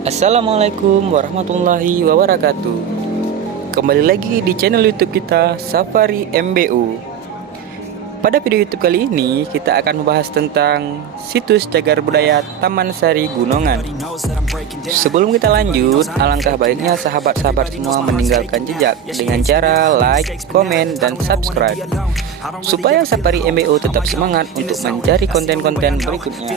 Assalamualaikum warahmatullahi wabarakatuh. Kembali lagi di channel YouTube kita Safari MBU. Pada video YouTube kali ini kita akan membahas tentang situs cagar budaya Taman Sari Gunungan. Sebelum kita lanjut, alangkah baiknya sahabat-sahabat semua meninggalkan jejak dengan cara like, komen, dan subscribe supaya Safari MBU tetap semangat untuk mencari konten-konten berikutnya.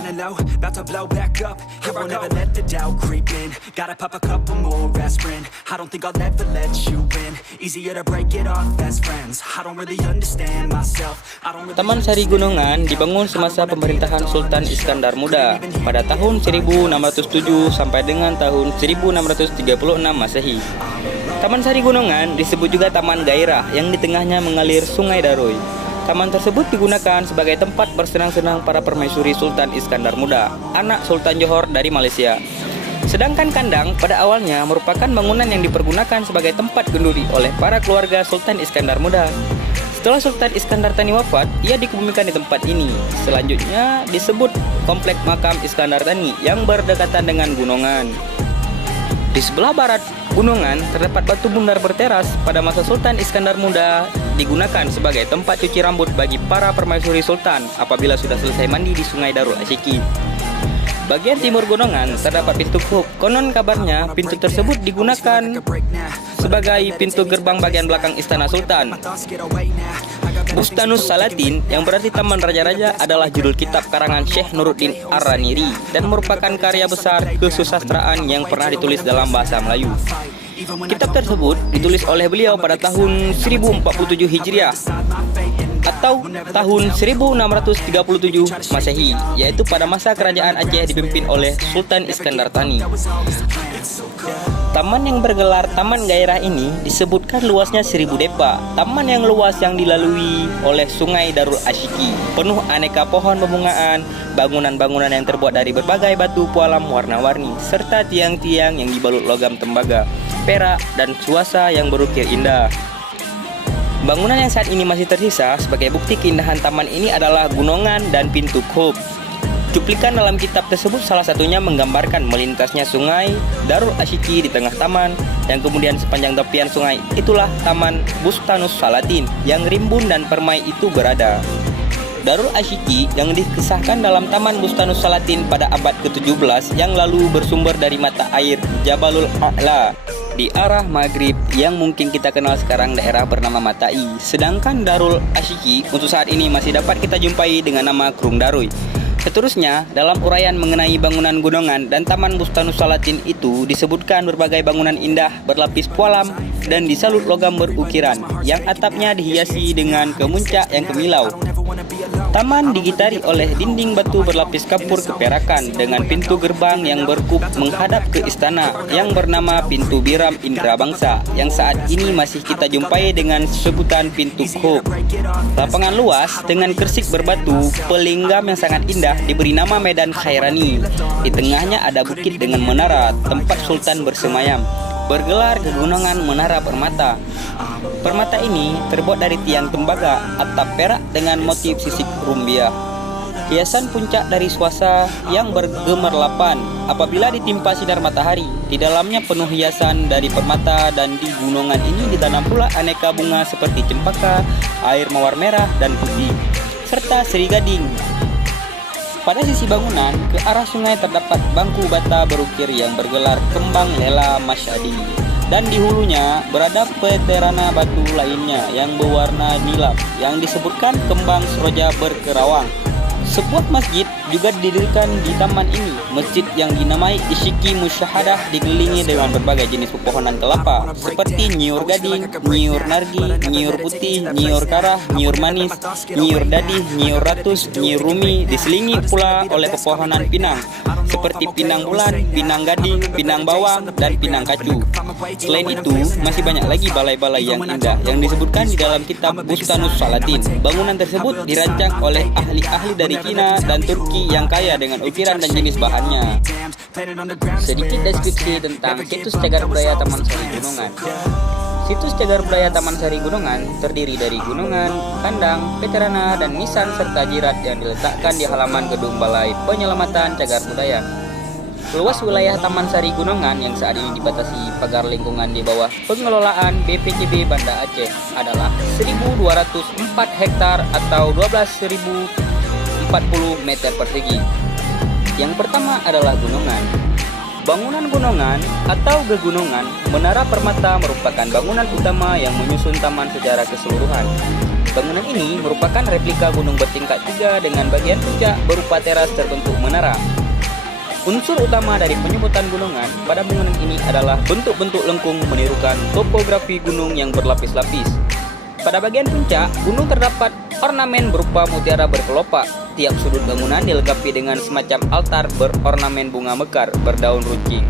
Taman Sari Gunungan dibangun semasa pemerintahan Sultan Iskandar Muda pada tahun 1607 sampai dengan tahun 1636 Masehi. Taman Sari Gunungan disebut juga Taman Gairah yang di tengahnya mengalir Sungai Daroy. Taman tersebut digunakan sebagai tempat bersenang-senang para permaisuri Sultan Iskandar Muda, anak Sultan Johor dari Malaysia. Sedangkan kandang pada awalnya merupakan bangunan yang dipergunakan sebagai tempat kenduri oleh para keluarga Sultan Iskandar Muda. Setelah Sultan Iskandar Thani wafat, ia dikebumikan di tempat ini. Selanjutnya disebut Komplek Makam Iskandar Thani yang berdekatan dengan gunungan. Di sebelah barat gunungan terdapat batu bundar berteras pada masa Sultan Iskandar Muda digunakan sebagai tempat cuci rambut bagi para permaisuri sultan apabila sudah selesai mandi di Sungai Darul Asyiki. Bagian timur gunungan terdapat pintu khub. Konon kabarnya pintu tersebut digunakan sebagai pintu gerbang bagian belakang istana sultan. Bustanus Salatin yang berarti Taman Raja-Raja adalah judul kitab karangan Syekh Nuruddin Ar-Raniri dan merupakan karya besar kesusastraan yang pernah ditulis dalam bahasa Melayu. Kitab tersebut ditulis oleh beliau pada tahun 1047 Hijriah atau tahun 1637 Masehi, yaitu pada masa kerajaan Aceh dipimpin oleh Sultan Iskandar Thani. Taman yang bergelar Taman Gairah ini disebutkan luasnya 1000 depa. Taman yang luas yang dilalui oleh Sungai Darul Asyiki, penuh aneka pohon pembungaan, bangunan-bangunan yang terbuat dari berbagai batu pualam warna-warni, serta tiang-tiang yang dibalut logam tembaga, perak, dan cuaca yang berukir indah. Bangunan yang saat ini masih tersisa sebagai bukti keindahan taman ini adalah gunungan dan pintu khub. Cuplikan dalam kitab tersebut salah satunya menggambarkan melintasnya Sungai Darul Asyiki di tengah taman, yang kemudian sepanjang tepian sungai itulah Taman Bustanus Salatin yang rimbun dan permai itu berada. Darul Asyiki yang dikisahkan dalam Taman Bustanus Salatin pada abad ke-17 yang lalu bersumber dari mata air Jabalul A'la di arah Maghrib yang mungkin kita kenal sekarang daerah bernama Matai. Sedangkan Darul Asyiki untuk saat ini masih dapat kita jumpai dengan nama Krung Daroy. Seterusnya, dalam uraian mengenai bangunan gunungan dan Taman Bustanus Salatin itu disebutkan berbagai bangunan indah berlapis pualam dan disalut logam berukiran yang atapnya dihiasi dengan kemuncak yang kemilau. Taman digitari oleh dinding batu berlapis kapur keperakan dengan pintu gerbang yang berkub menghadap ke istana yang bernama Pintu Biram Indra Bangsa yang saat ini masih kita jumpai dengan sebutan Pintu Khub. Lapangan luas dengan kersik berbatu pelinggam yang sangat indah diberi nama Medan Khairani. Di tengahnya ada bukit dengan menara tempat Sultan bersemayam, bergelar kegunungan Menara Permata. Permata ini terbuat dari tiang tembaga, atap perak dengan motif sisik rumbia. Hiasan puncak dari swasa yang bergemerlapan apabila ditimpa sinar matahari. Di dalamnya penuh hiasan dari permata, dan di gunungan ini ditanam pula aneka bunga seperti cempaka, air mawar merah dan putih, serta seri gading. Pada sisi bangunan, ke arah sungai terdapat bangku bata berukir yang bergelar kembang lela masyadi. Dan di hulunya berada peterana batu lainnya yang berwarna nilap yang disebutkan kembang seroja berkerawang. Sebuah masjid juga didirikan di taman ini. Masjid yang dinamai Isyiki Musyahadah dikelilingi dengan berbagai jenis pepohonan kelapa seperti nyiur gading, nyiur nargi, nyiur putih, nyiur karah, nyiur manis, nyiur dadih, nyiur ratus, nyiur rumi. Diselingi pula oleh pepohonan pinang seperti pinang bulan, pinang gading, pinang bawang, dan pinang kacu. Selain itu, masih banyak lagi balai-balai yang indah yang disebutkan di dalam kitab Bustanus Salatin. Bangunan tersebut dirancang oleh ahli-ahli dari Cina dan Turki yang kaya dengan ukiran dan jenis bahannya. Sedikit deskripsi tentang situs cagar budaya Taman Sari Gunungan. Situs cagar budaya Taman Sari Gunungan terdiri dari gunungan, kandang, veterana, dan nisan serta jirat yang diletakkan di halaman gedung Balai Penyelamatan Cagar Budaya. Luas wilayah Taman Sari Gunungan yang saat ini dibatasi pagar lingkungan di bawah pengelolaan BPCB Banda Aceh adalah 1.204 hektar atau 12.040 meter persegi. Yang pertama adalah gunungan. Bangunan gunungan atau gegunungan Menara Permata merupakan bangunan utama yang menyusun taman secara keseluruhan. Bangunan ini merupakan replika gunung bertingkat 3 dengan bagian puncak berupa teras terbentuk menara. Unsur utama dari penyebutan gunungan pada bangunan ini adalah bentuk-bentuk lengkung menirukan topografi gunung yang berlapis-lapis. Pada bagian puncak, gunung terdapat ornamen berupa mutiara berkelopak. Tiap sudut bangunan dilengkapi dengan semacam altar berornamen bunga mekar berdaun runcing.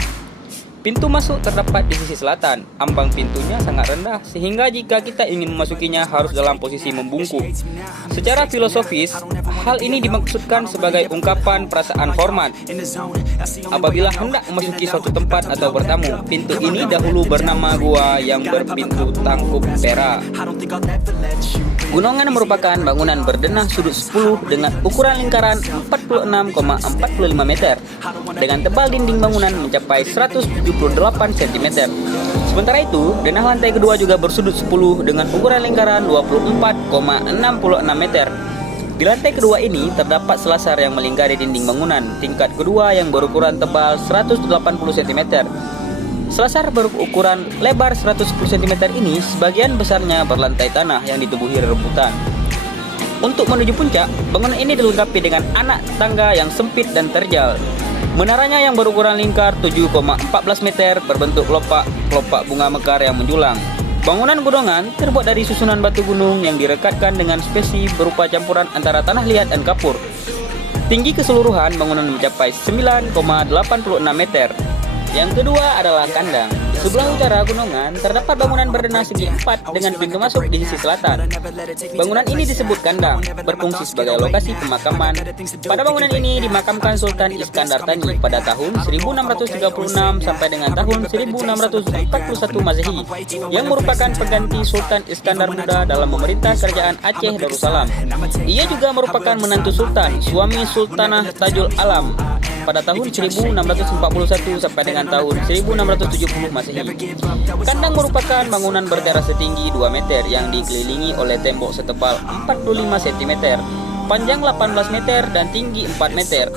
Pintu masuk terdapat di sisi selatan. Ambang pintunya sangat rendah sehingga jika kita ingin memasukinya harus dalam posisi membungkuk. Secara filosofis, hal ini dimaksudkan sebagai ungkapan perasaan hormat. Apabila hendak memasuki suatu tempat atau bertamu, pintu ini dahulu bernama gua yang berpintu tangkup perak. Gunungan merupakan bangunan berdenah sudut 10 dengan ukuran lingkaran 46,45 meter dengan tebal dinding bangunan mencapai 178 cm. Sementara itu, denah lantai kedua juga bersudut 10 dengan ukuran lingkaran 24,66 meter. Di lantai kedua ini terdapat selasar yang melingkari dinding bangunan tingkat kedua yang berukuran tebal 180 cm. Selasar berukuran lebar 110 cm ini sebagian besarnya berlantai tanah yang ditubuhi rerumputan. Untuk menuju puncak, bangunan ini dilengkapi dengan anak tangga yang sempit dan terjal. Menaranya yang berukuran lingkar 7,14 meter berbentuk kelopak bunga mekar yang menjulang. Bangunan gunungan terbuat dari susunan batu gunung yang direkatkan dengan spesi berupa campuran antara tanah liat dan kapur. Tinggi keseluruhan bangunan mencapai 9,86 meter. Yang kedua adalah kandang. Di sebelah utara gunungan terdapat bangunan berdenah segi 4 dengan pintu masuk di sisi selatan. Bangunan ini disebut kandang, berfungsi sebagai lokasi pemakaman. Pada bangunan ini dimakamkan Sultan Iskandar Tani pada tahun 1636 sampai dengan tahun 1641 Masehi, yang merupakan pengganti Sultan Iskandar Muda dalam memerintah kerajaan Aceh Darussalam. Ia juga merupakan menantu Sultan, suami Sultanah Tajul Alam pada tahun 1641 sampai dengan tahun 1670 Masehi. Kandang merupakan bangunan berteras setinggi 2 meter yang dikelilingi oleh tembok setebal 45 cm, panjang 18 meter dan tinggi 4 meter.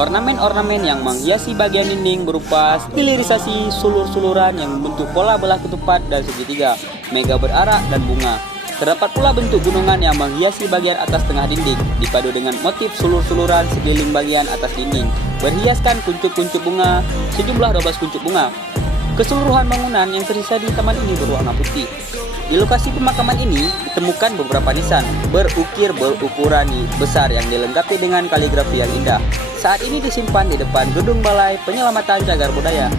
Ornamen-ornamen yang menghiasi bagian dinding berupa stilisasi sulur-suluran yang membentuk pola belah ketupat dan segitiga, mega berarak dan bunga. Terdapat pula bentuk gunungan yang menghiasi bagian atas tengah dinding, dipadu dengan motif sulur-suluran sekeliling bagian atas dinding, berhiaskan kuncup-kuncup bunga, sejumlah 12 kuncup bunga. Keseluruhan bangunan yang tersisa di taman ini berwarna putih. Di lokasi pemakaman ini ditemukan beberapa nisan berukir berukuran besar yang dilengkapi dengan kaligrafi yang indah. Saat ini disimpan di depan Gedung Balai Penyelamatan Cagar Budaya.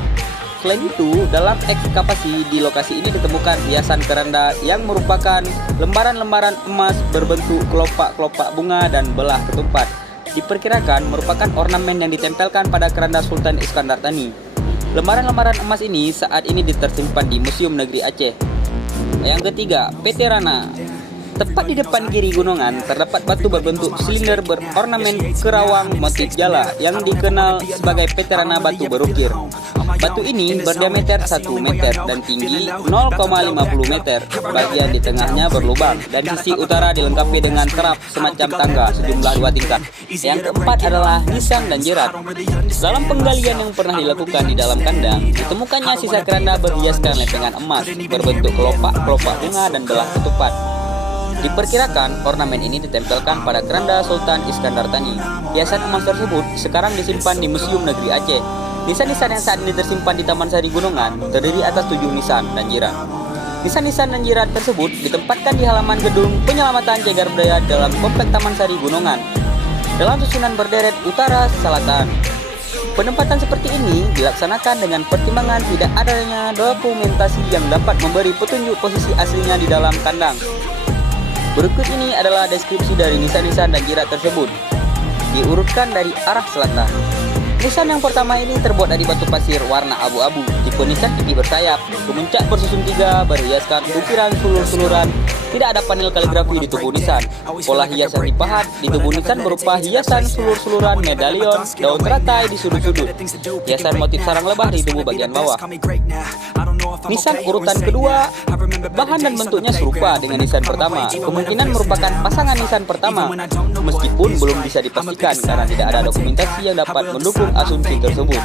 Selain itu, dalam ekskavasi di lokasi ini ditemukan hiasan keranda yang merupakan lembaran-lembaran emas berbentuk kelopak-kelopak bunga dan belah ketupat. Diperkirakan merupakan ornamen yang ditempelkan pada keranda Sultan Iskandar Tani. Lembaran-lembaran emas ini saat ini tersimpan di Museum Negeri Aceh. Yang ketiga, PT Rana. Tepat di depan kiri gunungan terdapat batu berbentuk silinder berornamen kerawang motif jala yang dikenal sebagai PT Rana batu berukir. Batu ini berdiameter 1 meter dan tinggi 0,50 meter. Bagian di tengahnya berlubang dan sisi utara dilengkapi dengan terap semacam tangga sejumlah 2 tingkat. Yang keempat adalah nisan dan jerat. Dalam penggalian yang pernah dilakukan di dalam kandang, ditemukannya sisa keranda berhiaskan lempengan emas berbentuk kelopak bunga dan belah ketupat. Diperkirakan ornamen ini ditempelkan pada keranda Sultan Iskandar Tani. Hiasan emas tersebut sekarang disimpan di Museum Negeri Aceh. Nisan-nisan yang saat ini tersimpan di Taman Sari Gunungan terdiri atas 7 nisan dan jirat. Nisan-nisan dan jirat tersebut ditempatkan di halaman Gedung Penyelamatan Cagar Budaya dalam Komplek Taman Sari Gunungan dalam susunan berderet utara-selatan. Penempatan seperti ini dilaksanakan dengan pertimbangan tidak adanya dokumentasi yang dapat memberi petunjuk posisi aslinya di dalam kandang. Berikut ini adalah deskripsi dari nisan-nisan dan jirat tersebut, diurutkan dari arah selatan. Nisan yang pertama ini terbuat dari batu pasir warna abu-abu, tipe nisan tinggi bersayap, kemuncak bersusun 3, berhiaskan ukiran sulur-suluran Tidak ada panel kaligrafi di tubuh nisan. Pola hias yang dipahat di tubuh nisan berupa hiasan sulur-suluran medalion, daun teratai di sudut-sudut, hiasan motif sarang lebah di tubuh bagian bawah. Nisan urutan kedua, bahan dan bentuknya serupa dengan nisan pertama. Kemungkinan merupakan pasangan nisan pertama, meskipun belum bisa dipastikan karena tidak ada dokumentasi yang dapat mendukung asumsi tersebut.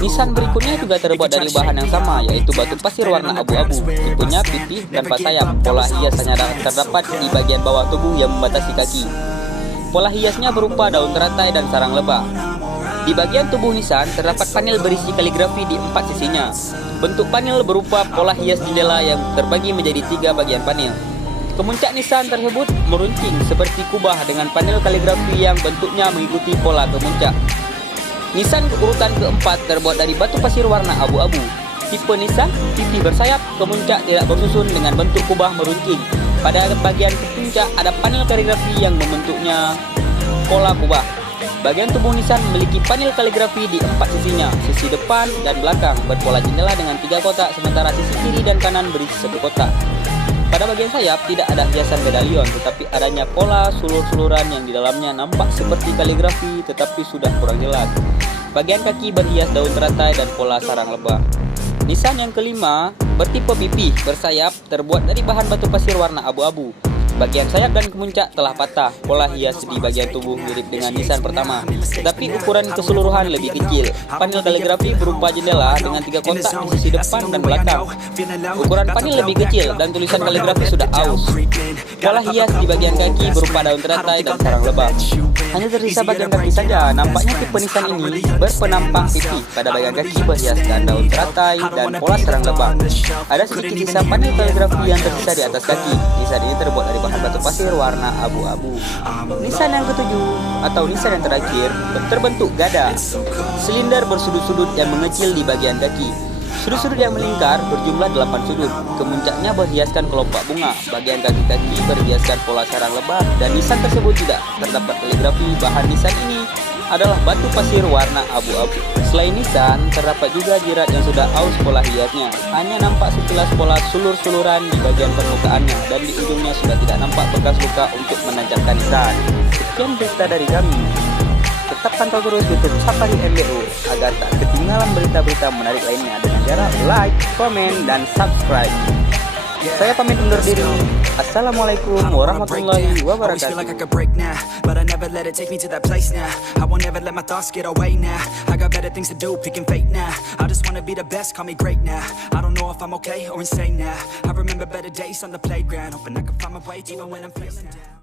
Nisan berikutnya juga terbuat dari bahan yang sama, yaitu batu pasir warna abu-abu. Tipenya pipih tanpa sayap. Pola hias hanya terdapat di bagian bawah tubuh yang membatasi kaki. Pola hiasnya berupa daun teratai dan sarang lebah. Di bagian tubuh nisan terdapat panel berisi kaligrafi di 4 sisinya. Bentuk panel berupa pola hias jendela yang terbagi menjadi 3 bagian panel. Kemuncak nisan tersebut meruncing seperti kubah dengan panel kaligrafi yang bentuknya mengikuti pola kemuncak. Nisan urutan keempat terbuat dari batu pasir warna abu-abu. Tipe nisan pipih bersayap, kemuncak tidak bersusun dengan bentuk kubah meruncing. Pada bagian puncak ada panel kaligrafi yang membentuknya pola kubah. Bagian tubuh nisan memiliki panel kaligrafi di 4 sisinya, sisi depan dan belakang berpola jendela dengan 3 kotak, sementara sisi kiri dan kanan berisi 1 kotak. Pada bagian sayap tidak ada hiasan medalion, tetapi adanya pola sulur-suluran yang di dalamnya nampak seperti kaligrafi tetapi sudah kurang jelas. Bagian kaki berhias daun teratai dan pola sarang lebah. Nisan yang kelima bertipe pipih bersayap, terbuat dari bahan batu pasir warna abu-abu. Bagian sayap dan kemuncak telah patah. Pola hias di bagian tubuh mirip dengan nisan pertama, tetapi ukuran keseluruhan lebih kecil. Panel kaligrafi berupa jendela dengan 3 kotak di sisi depan dan belakang. Ukuran panel lebih kecil dan tulisan kaligrafi sudah aus. Pola hias di bagian kaki berupa daun teratai dan sarang lebah. Hanya tersisa bagian kaki saja. Nampaknya tipe nisan ini berpenampang pipih. Pada bagian kaki berhiaskan daun teratai dan pola sarang lebah. Ada sedikit sisa panel kaligrafi yang tersisa di atas kaki. Nisan ini terbuat dari bahan batu pasir warna abu-abu. Nisan yang ketujuh atau nisan yang terakhir terbentuk gada, silinder bersudut-sudut yang mengecil di bagian kaki. Sudut-sudut yang melingkar berjumlah 8 sudut. Kemuncaknya berhiaskan kelopak bunga. Bagian kaki-kaki berhiaskan pola sarang lebah dan nisan tersebut tidak terdapat kaligrafi. Bahan nisan ini adalah batu pasir warna abu-abu. Selain nisan, terdapat juga jirat yang sudah aus pola hiasnya. Hanya nampak sekilas pola sulur-suluran di bagian permukaannya dan di ujungnya sudah tidak nampak bekas luka untuk menancapkan nisan. Sekian berita dari kami. Tetap pantau terus YouTube Safari MBO agar tak ketinggalan berita-berita menarik lainnya dengan cara like, komen, dan subscribe. Saya pamit undur diri. Assalamualaikum warahmatullahi wabarakatuh. But I never let it take me to that place now. I won't ever let my thoughts get away now. I got better things to do, picking fate now. I just wanna be the best, call me great now. I don't know if I'm okay or insane now. I remember better days on the playground, hoping I can find my way even when I'm feeling down.